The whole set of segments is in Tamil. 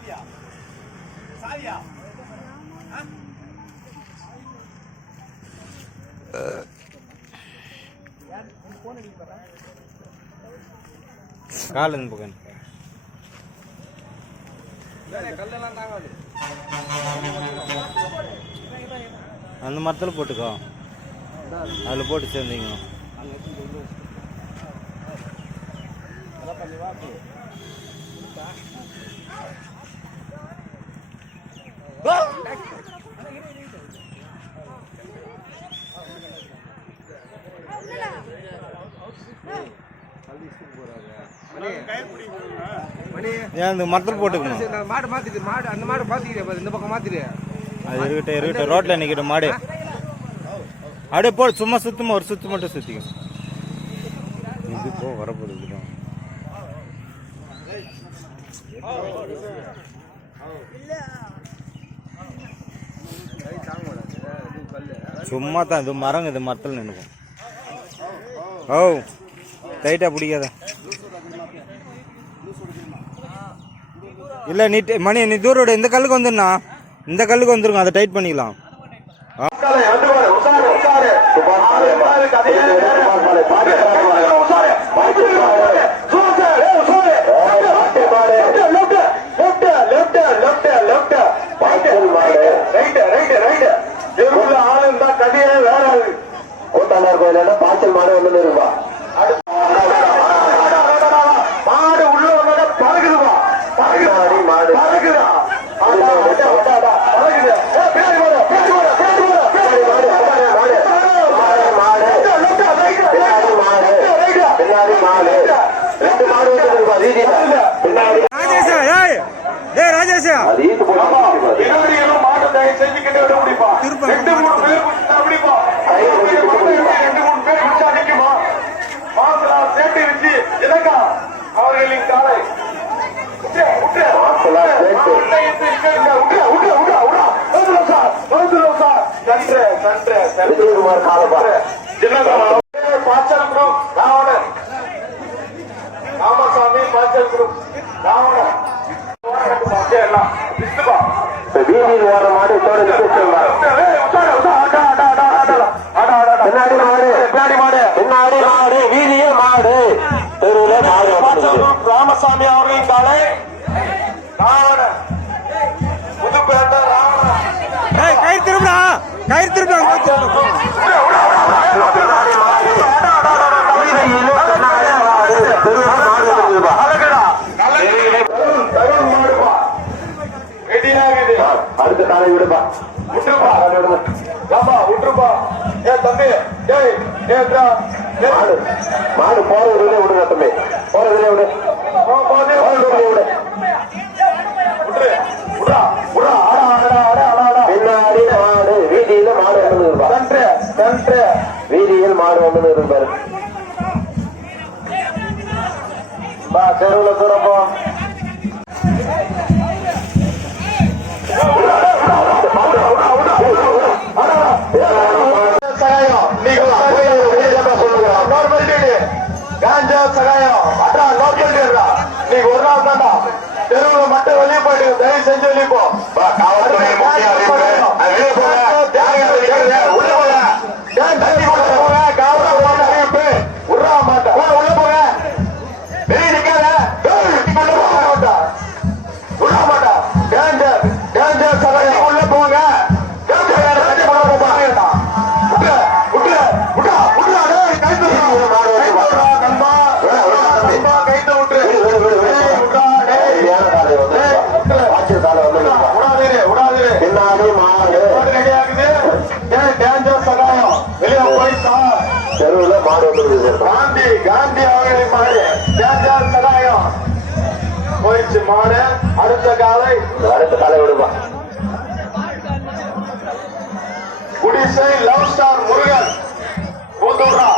சாவியா சாவியா காலன் பகன். அந்த மரத்தில் போட்டுக்கோ. அதில் போட்டு சேர்ந்தீங்க அதான் பண்ணி ஏன் இந்த மரத்தில் போட்டுக்கணும்? மாடு மாத்திட்டு மாடு அந்த மாடு மாத்திக்கிறேன் பாரு இந்த பக்கம் மாத்திரு. அது இருக்கட்டும் இருக்கட்டும். ரோட்டில் நிற்கட்டும் மாடு. அப்படியே போ சும்மா சுத்தமா ஒரு சுத்து மட்டும் சுத்திக்கும் இது போ வரப்போகுது. சும்மா தான் இது மரங்க இது மரத்தில் நினைக்கும் ஓ டைட்டாக பிடிக்காத. இல்லை நீ மணி நீ தூரோட இந்த கல்லுக்கு வந்துடுண்ணா. இந்த கல்லுக்கு வந்துருங்க அதை டைட் பண்ணிக்கலாம். ஆ பாய்ச்சல் குரூப், ராவணன். ராமசாமி பாய்ச்சல் குரூப், ராவணன். வீதியில் ஓடுற மாடு இதோட மாடு மாடு போற விடுதே விடுங்க தம்பி போற விடுதே விடு. போறதே விடு விடு பின்னாடி மாடு. வீதியில மாடு ஒண்ணு இருப்பா சென்று சென்று வீதியில் மாடு ஒண்ணு இருப்பாரு தெருவுல தூரப்போ Sen de Ligo. Bak Gandhi Gandhi அவர்களை மாறு தேஜால் சதாயம். போயிடுச்சு மாறு அடுத்த காலை. அடுத்த காலை விடுவான் குடிசை லவ் ஸ்டார் முருகன். கூத்துடுறா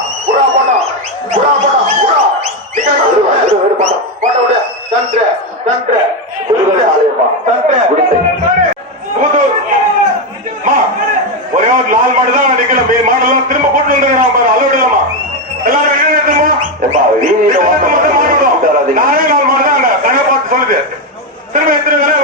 நாலே நாலு மாடு பார்த்து சொல்லுது. திரும்ப எத்தனை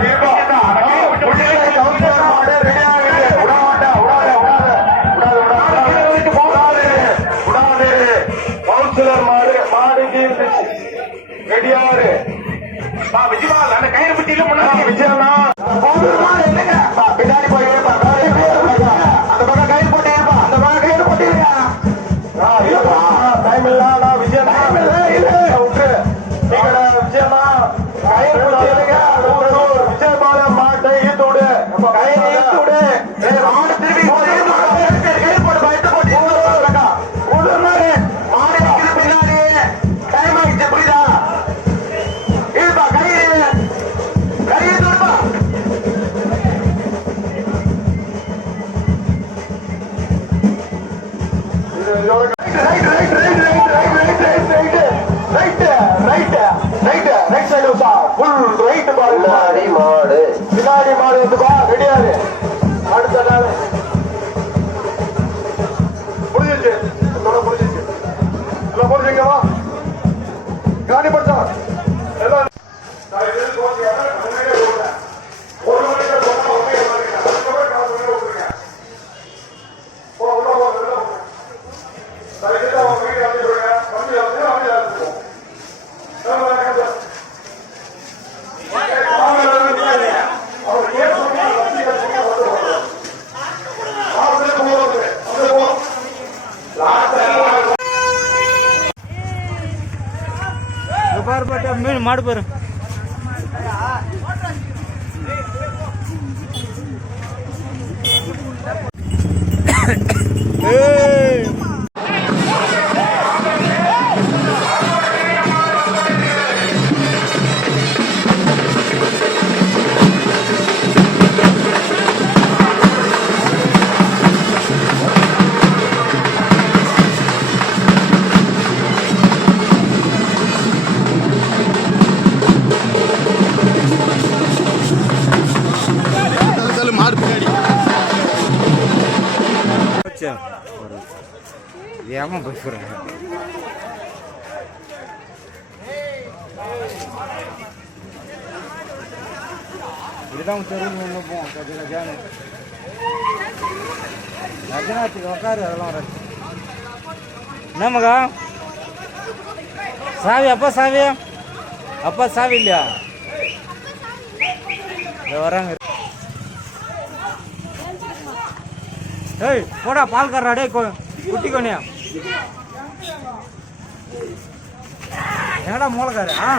别爆炸，然我们应该能 Thank you. பாரு பாரு மீன் மாடு பாரு. ஏய். தெரியாமல் போய்க்கிறேன் இதுதான் தெருவில் நின்றுப்போம் கஜ உக்காரு அதெல்லாம் வராது என்ன மகா சாவி அப்பா சாவி அப்பா சாவி இல்லையா வராங்க டேய் போடா பால் கர்றாடே குட்டி கொனியா என்னடா மூளைக்காரு ஆ?